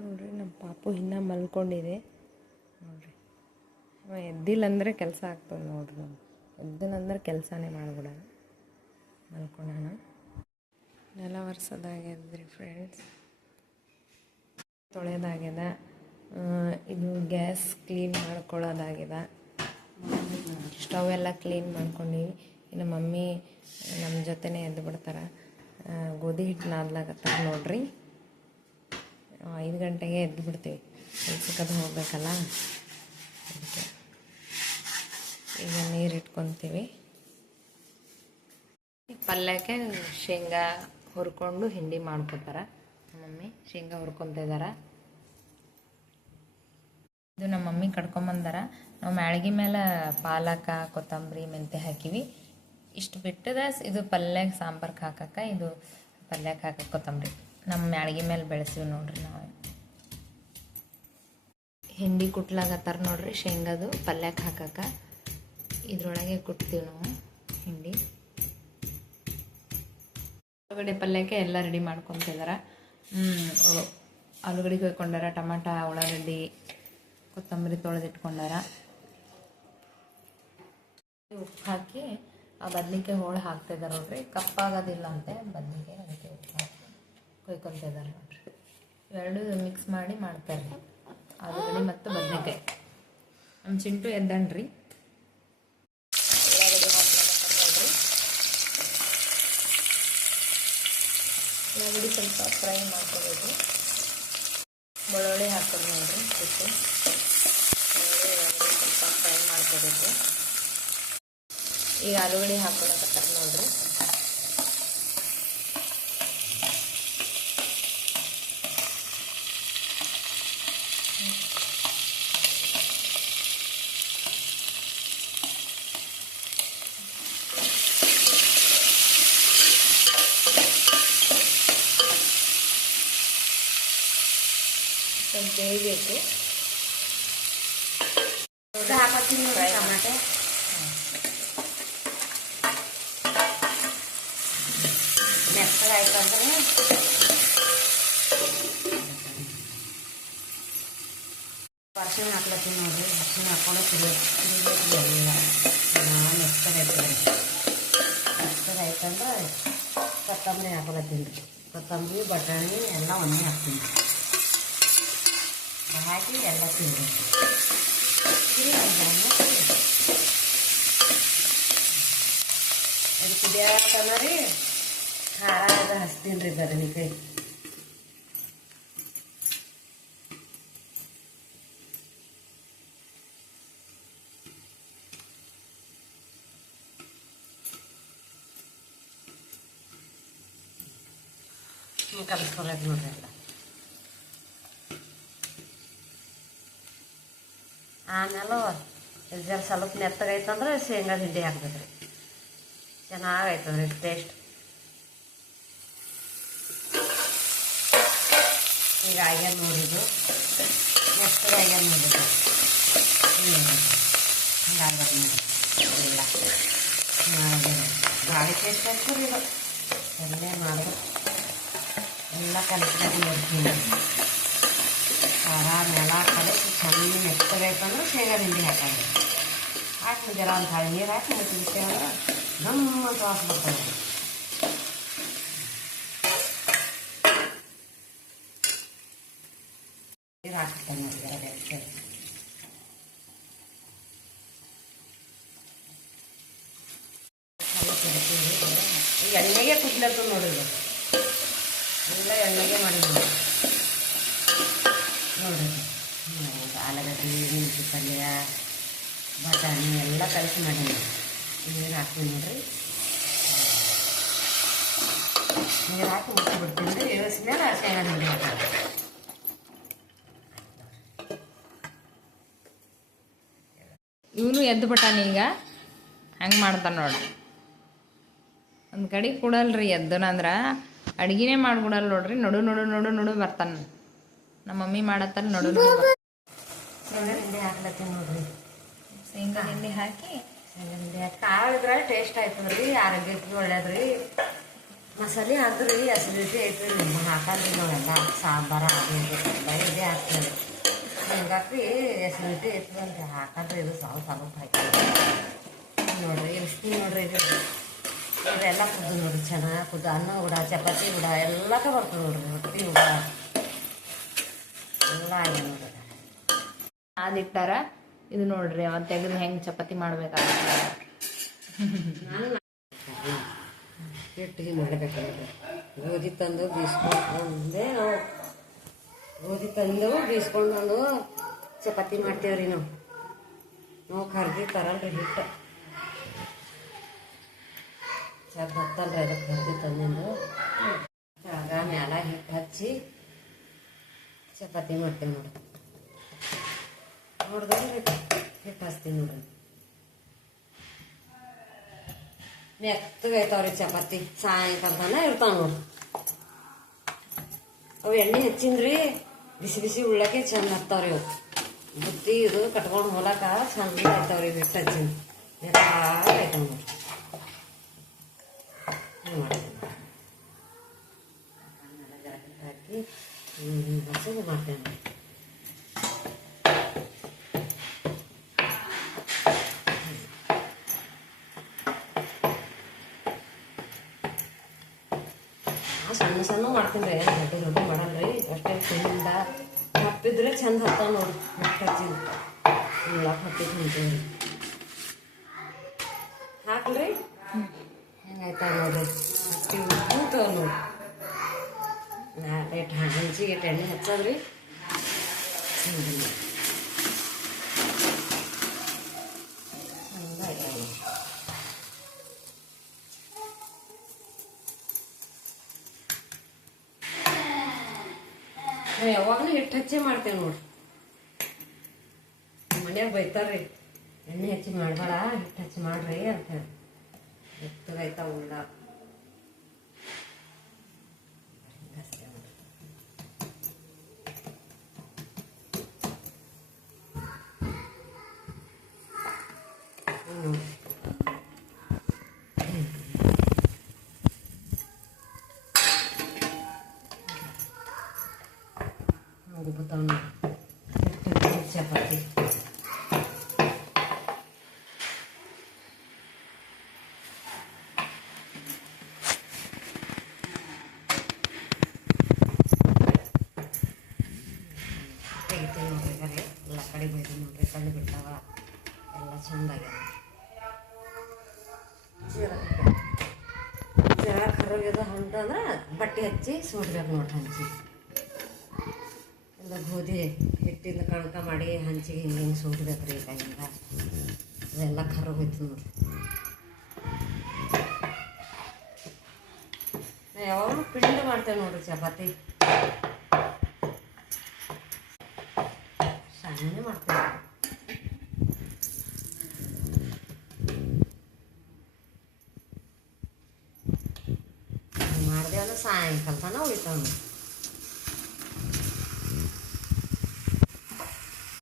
ನೋಡ್ರಿ ನಮ್ಮ ಪಾಪು ಇನ್ನೂ ಮಲ್ಕೊಂಡಿದೆ. ನೋಡ್ರಿ. ಎದ್ದಿಲ್ಲ ಅಂದರೆ ಕೆಲಸ ಆಗ್ತದೆ ನೋಡ್ರಿ ನಾವು ಎದ್ದನಂದ್ರೆ ಕೆಲಸನೇ ಮಾಡ್ಬಿಡೋಣ. ಮಲ್ಕೊಳ್ಳೋಣ ನೆಲ ಒರೆಸೋದಾಗ್ಯದ್ರಿ ಫ್ರೆಂಡ್ಸ್ ತೊಳೆಯೋದಾಗ್ಯದ ಇದು ಗ್ಯಾಸ್ ಕ್ಲೀನ್ ಮಾಡ್ಕೊಳ್ಳೋದಾಗಿದೆ ಸ್ಟವ್ ಎಲ್ಲ ಕ್ಲೀನ್ ಮಾಡ್ಕೊಂಡೀವಿ. ಇನ್ನು ಮಮ್ಮಿ ನಮ್ಮ ಜೊತೆನೇ ಎದ್ದು ಬಿಡ್ತಾರೆ ಗೋಧಿ ಹಿಟ್ಟು ನಾದ್ಲಾಗತ್ತಾರ ನೋಡ್ರಿ. ಐದು ಗಂಟೆಗೆ ಎದ್ದು ಬಿಡ್ತೀವಿ. ಕೆಲ್ಸಕ್ಕೆ ಹೋಗ್ಬೇಕಲ್ಲ? ಅದಕ್ಕೆ. ಈಗ ನೀರು ಇಟ್ಕೊತೀವಿ. ಪಲ್ಯಕ್ಕೆ ಶೇಂಗಾ ಹುರ್ಕೊಂಡು ಹಿಂಡಿ ಮಾಡ್ಕೊತಾರ. ಮಮ್ಮಿ ಶೇಂಗಾ ಹುರ್ಕೊತಿದಾರ ಇದು ನಮ್ಮ ಮಮ್ಮಿ ಕಡ್ಕೊಂಬಂದಾರ ನಾವು ಮ್ಯಾಳ್ಗಿ ಮೇಲೆ ಪಾಲಕ, ಕೊತ್ತಂಬರಿ ಮೆಂತೆ ಹಾಕಿವಿ. ಇಷ್ಟು ಬಿಟ್ಟದ ಇದು ಪಲ್ಯಕ್ಕೆ ಸಾಂಬಾರ್ಗೆ ಹಾಕಕ್ಕೆ ಇದು ಪಲ್ಯಕ್ಕೆ ಹಾಕಕ್ಕೆ ಕೊತ್ತಂಬರಿ. ನಮ್ಮ ಮ್ಯಾಳ್ಗಿ ಮೇಲೆ ಬೆಳೆಸಿವಿ ನೋಡ್ರಿ ನಾವು. ಹಿಂಡಿ ಕುಟ್ಲಾಗತ್ತಾರ ನೋಡ್ರಿ, ಶೇಂಗಾದು ಪಲ್ಯಕ್ಕೆ ಹಾಕಕ್ಕ ಇದ್ರೊಳಗೆ ಕುಟ್ತೀವಿ ನಾವು ಹಿಂಡಿ. ಆಲೂಗಡ್ಡೆ ಪಲ್ಯಕ್ಕೆ ಎಲ್ಲ ರೆಡಿ ಮಾಡ್ಕೊತಿದಾರ ಆಲೂಗಡ್ಡೆ ಕೊಯ್ಕೊಂಡಾರ ಟಮಾಟ, ಉಳ್ಳಾಗಡ್ಡಿ, ಕೊತ್ತಂಬರಿ ತೊಳೆದಿಟ್ಕೊಂಡಾರ ಉಪ್ಪು ಹಾಕಿ ಆ ಬದ್ನಿಕಾಯಿ ಹೋಳು ಹಾಕ್ತಿದಾರ ನೋಡ್ರಿ. ಕಪ್ಪಾಗೋದಿಲ್ಲ ಅಂತೆ, ಬದ್ನಿಕಾಯಿ ಅದಕ್ಕೆ ಉಪ್ಪು ಹಾಕಿ. ಕೊಯ್ಕೊಂತಿದ್ದಾರೆ ನೋಡ್ರಿ. ಎರಡು ಮಿಕ್ಸ್ ಮಾಡಿ ಮಾಡ್ತಾರೆ ಆಲೂಗಡ್ಡೆ ಮತ್ತು ಬದನೆಕಾಯಿ. ನಮ್ಮ ಚಿಂಟು ಎದ್ದಣ್ರಿ ಉಳ್ಳಾಗಡ್ಡಿ ಸ್ವಲ್ಪ ಫ್ರೈ ಮಾಡ್ಕೋಬೇಕು. ಬೆಳ್ಳುಳ್ಳಿ ಹಾಕೋದು ನೋಡ್ರಿ ಬೆಳ್ಳುಳ್ಳಿ ಸ್ವಲ್ಪ ಫ್ರೈ ಮಾಡ್ಕೋಬೇಕು. ಈಗ ಆಲೂಗಡ್ಡೆ ಹಾಕೊಳಕತ್ತಾರ ನೋಡ್ರಿ. ಸ್ವಲ್ಪ ಬೇಯಬೇಕು ಹಾಕತ್ತೀನಿ ನೋಡಿ ಟಮಾಟೆ ಮೆತ್ತಗಾಯ್ತಂದ್ರೆ ಅರ್ಶಿಣ ಹಾಕ್ಲತ್ತೀನಿ ನೋಡ್ರಿ ಅರ್ಶಿಣ ಹಾಕೊಂಡು ಕುಡಿಯೋದು ಕುಡಿಬೇಕು ಎಲ್ಲ ನಾನು ಮೆತ್ತಗಾಯ್ತದೆ ಮೆತ್ತಗಾಯ್ತಂದ್ರೆ ಕೊತ್ತಂಬರಿ ಹಾಕೊಳತ್ತೀನಿ ರೀ ಕೊತ್ತಂಬರಿ ಬಟಾಣಿ ಎಲ್ಲ ಒಂದೇ ಹಾಕ್ತೀನಿ ಹಾಕಿ ಎಲ್ಲ ತಿನ್ಬೇಕು ಅದು ಕುದಿಯಾಕನ ರೀ ಖಾರ ಅದು ಹಚ್ತೀನಿ ರೀ ಬದನಿಕಾಯಿ ಕಲಿಸ್ಕೊಬೇಕು ನೋಡ್ರಿ ಎಲ್ಲ ಆಮೇಲೆ ಇದು ಜರ ಸ್ವಲ್ಪ ನೆತ್ತಗೈತಂದ್ರೆ ಶೇಂಗಾ ಹಿಂಡಿ ಹಾಕ್ಬೇಕ್ರಿ. ಚೆನ್ನಾಗೈತದ್ರಿ ಟೇಸ್ಟ್ ಈಗ ಆಗ್ಯಾದ ನೋಡಿದ್ದು. ನೆತ್ತಗೆ ಆಗ್ಯಾದ ನೋಡಿದ್ದು. ಹಂಗಾಗ್ಯದ ನೋಡಿ ಇಲ್ಲ ಹಂಗಾಗ್ಯದ ಭಾಳ ಟೇಸ್ಟ್ ಆಗ್ತದೆ ಇದು. ಎಲ್ಲೇ ಮಾಡಿದ್ರು ಎಲ್ಲ ಕಲಿಸ್ಬೇಕು ನೋಡ್ತೀನಿ. ಖಾರ ನೆಲ ಕಲಸಿ ಚಂದ ಮೆತ್ತಗೈತಂದ್ರೆ ಶೇಂಗಾ ಹಿಂಡಿ ಹಾಕೋದು ಹಾಕಿ ಜರ ಒಂದು ಹಾಳು ನೀರು ಹಾಕಿ ಮತ್ತು ಬಿಸಿ ಅಂದ್ರೆ ನಮ್ಮ ವಾಸ ಬರ್ತದೆ ನೀರು ಹಾಕ್ತೇನೆ ನೋಡಿ ಜರ ಬೆಚ್ಚಗೆ. ನೋಡ್ರಿ ಹ್ಮ್, ಆಲೂಗಡ್ಡೆ ಮೆಣಸು ಪಲ್ಯ ಬಟಾಣಿ ಎಲ್ಲ ಕಲಸಿ ಮಾಡೀನಿ ನೀರು ಹಾಕ್ತೀನಿ ನೋಡ್ರಿ ನೀರು ಹಾಕಿ ಮುಚ್ಚಿಬಿಡ್ತೀನಿ ರೀ ಇಳಿಸ್ಮೇಲೆ ಶೇಂಗಾ ಇವನು ಎದ್ದು ಬಿಟ್ಟಾನ ಈಗ. ಹಂಗೆ ಮಾಡ್ತಾನೆ ನೋಡಿ. ಒಂದು ಕಡೆ ಕೊಡಲ್ರಿ ಎದ್ದನಂದ್ರೆ ಅಡುಗೆನೇ ಮಾಡ್ಬಿಡಲ್ಲ ನೋಡ್ರಿ. ನಡು ನಡು ನಡು ನಡು ಬರ್ತಾನೆ. ನಮ್ಮ ಮಮ್ಮಿ ಮಾಡತ್ತಲ್ಲ ನೋಡೋಣ ಹಾಕ್ಲತ್ತೀನಿ ನೋಡ್ರಿ. ಶೇಂಗಾ ಹಾಕಿ ಕಾಳಿದ್ರೆ ಟೇಸ್ಟ್ ಆಯ್ತು ರೀ ಆರೋಗ್ಯಕ್ಕೆ ಮಸಾಲೆ ಅಸಿಡಿಟಿ ಐತ್ರಿ ನಿಮ್ಮ ಹಾಕಲ್ರಿ ನಾವೆಲ್ಲ. ಸಾಂಬಾರ ಇದು ಎಲ್ಲ ಇದೇ ಹಾಕ್ತೀವಿ ಹಿಂಗಾಗಿ ಅಸಿಡಿಟಿ ಐತದಂತೆ ಹಾಕಲ್ರಿ ಇದು ಸ್ವಲ್ಪ ಸ್ವಲ್ಪ ಹಾಕಿ. ನೋಡ್ರಿ ಎಷ್ಟು ನೋಡ್ರಿ ಇದು? ಇದೆಲ್ಲ ಕುದ್ದು ನೋಡ್ರಿ ಚೆನ್ನಾಗಿ ಕುದ್ದು ಅನ್ನ ಕೂಡ ಚಪಾತಿ ಕೂಡ ಎಲ್ಲ ಬರ್ತದೆ ನೋಡ್ರಿ ರೊಟ್ಟಿ ಕೂಡ ನೋಡ್ರಿ. ಅದಿಟ್ಟಾರ ಇದು ನೋಡ್ರಿ ಅವನ್ ತೆಗೆದು ಹೆಂಗೆ ಚಪಾತಿ ಮಾಡ್ಬೇಕಾಗುತ್ತೆ. ನಾನು ಹಿಟ್ಟಿಗೆ ಮಾಡಬೇಕಂದ್ರೆ. ಗೋಧಿ ತಂದು ಬೀಸ್ಕೊಂಡೆ ನಾವು ಗೋಧಿ ತಂದು ಬೀಸ್ಕೊಂಡು ಬಂದು ಚಪಾತಿ ಮಾಡ್ತೇವ್ರಿ ನಾವು. ನಾವು ಕರ್ದಿ ತರಲ್ರಿ ಹಿಟ್ಟು. ಚಪ್ ಹತ್ತಲ್ರಿ ಅದಕ್ಕೆ ಕರ್ದಿ ಕೆಳಗ ಮ್ಯಾಲ ಹಿಟ್ಟು ಹಚ್ಚಿ ಚಪಾತಿ ಮಾಡ್ತೇವೆ ನೋಡಿ. ನೋಡಿದ್ರೆ ಹಿಟ್ಟು ಹಚ್ತೀವಿ ನೋಡ್ರಿ ಮೆತ್ತಗೈತಾವ್ರಿ ಚಪಾತಿ. ಸಾಯಂಕಾಲ ತನ ಇರ್ತಾವ ನೋಡ್ರಿ ಅವು ಎಣ್ಣೆ ಹೆಚ್ಚಿನ್ರಿ ಬಿಸಿ ಬಿಸಿ ಉಳ್ಳಕ್ಕೆ ಚಂದ ಹತ್ತಾವ್ರಿ ಅವು. ಬುತ್ತಿ ಇದು ಕಟ್ಕೊಂಡು ಹೋಲಕ ಚಂದ ಆಯ್ತಾವ್ರಿ ಹಿಟ್ಟು ಹಚ್ಚಿನ ಆಯ್ತಾವ ನೋಡ್ರಿ ಹಿಂಗೆ ಮಾಡ್ತೀನಿ. ಆಮೇಲೆ ಜರ ಹಿಟ್ಟು ಹಾಕಿ ಹ್ಮ್ ಹಚ್ಚೋದು ಮಾಡ್ತೇನೆ ನೋಡ್ರಿ. ನಾ ಸಣ್ಣ ಸಣ್ಣ ಮಾಡ್ತೀನಿ ರೀ ದೊಡ್ಡ ದೊಡ್ಡ ಮಾಡಲ್ರಿ ಅಷ್ಟೇ ಚಂದ ಹಪ್ಪಿದ್ರೆ ಚಂದ ಹತ್ತಾವ ನೋಡಿ ಹಿಟ್ಟು ಹಚ್ಚಿದ ಉಳ್ಳಾಕ ಹತ್ತಿ ತಿಂತೀವಿ ಹಾಕ್ರಿ ಹೆಂಗಾಯ್ತಾವ ನೋಡ್ರಿ ಹತ್ತಿ ಉಳ್ತಾವ ನೋಡಿ ನಾ ರೇಟ್ ಹಂಚಿಗೆ ಇಟ್ಟು ಎಣ್ಣೆ ಹಚ್ಚದ್ರಿ ಹಂಗೆ ಹಂಗಾಯ್ತಾವ ನೋಡ್ರಿ ನಾ ಯಾವಾಗಲೂ ಹಿಟ್ಟು ಹಚ್ಚಿ ಮಾಡ್ತೇವೆ ನೋಡ್ರಿ ಮನ್ಯಾಗ ಬೈತಾರ್ರಿ ಎಣ್ಣೆ ಹಚ್ಚಿ ಮಾಡಬೇಡ ಹಿಟ್ಟು ಹಚ್ಚಿ ಮಾಡ್ರಿ ಅಂತ ಹೇಳಿ ಮೆತ್ತಗೈತಾ ಉಳ್ಳ ನೋಡಿ ಬತ್ತಾವ ಹಿಟ್ಟು ಹಚ್ಚಿ ಚಪಾತಿ ತೆಗಿತೀವಿ ನೋಡ್ರಿ ಕರೆ ಎಲ್ಲ ಕಡೆ ಬೈದು ನೋಡ್ರಿ ಕಣ್ಣು ಬಿಡ್ತಾವ ಎಲ್ಲ ಚಂದಾಗ್ಯಾವ ಜೀರ ಜರ ಕರೋಗ್ಯದ ಹೊಂಟಂದ್ರೆ ಬಟ್ಟೆ ಹಚ್ಚಿ ಸುಡ್ಬೇಕು ನೋಡ್ರಿ ಹಂಚಿ ಎಲ್ಲ ಗೋಧಿ ಹಿಟ್ಟಿಂದ ಕಣಕ ಮಾಡಿ ಹಂಚಿಗೆ ಹಿಂಗೆ ಹಿಂಗೆ ಸುಡ್ಬೇಕು ರೀ ಕೈಯಿಂದ ಅದೆಲ್ಲ ಹೋಯ್ತು ನೋಡ್ರಿ. ನಾ ಯಾವಾಗಲೂ ಪಿಂಡ ಮಾಡ್ತೇವೆ ನೋಡ್ರಿ ಚಪಾತಿ. ಸಣ್ಣ ಮಾಡ್ತೇವೆ ಮಾಡಿದೆ ಅಂದ್ರೆ ಸಾಯಂಕಾಲ ತನಕ ಉಳಿತಾವ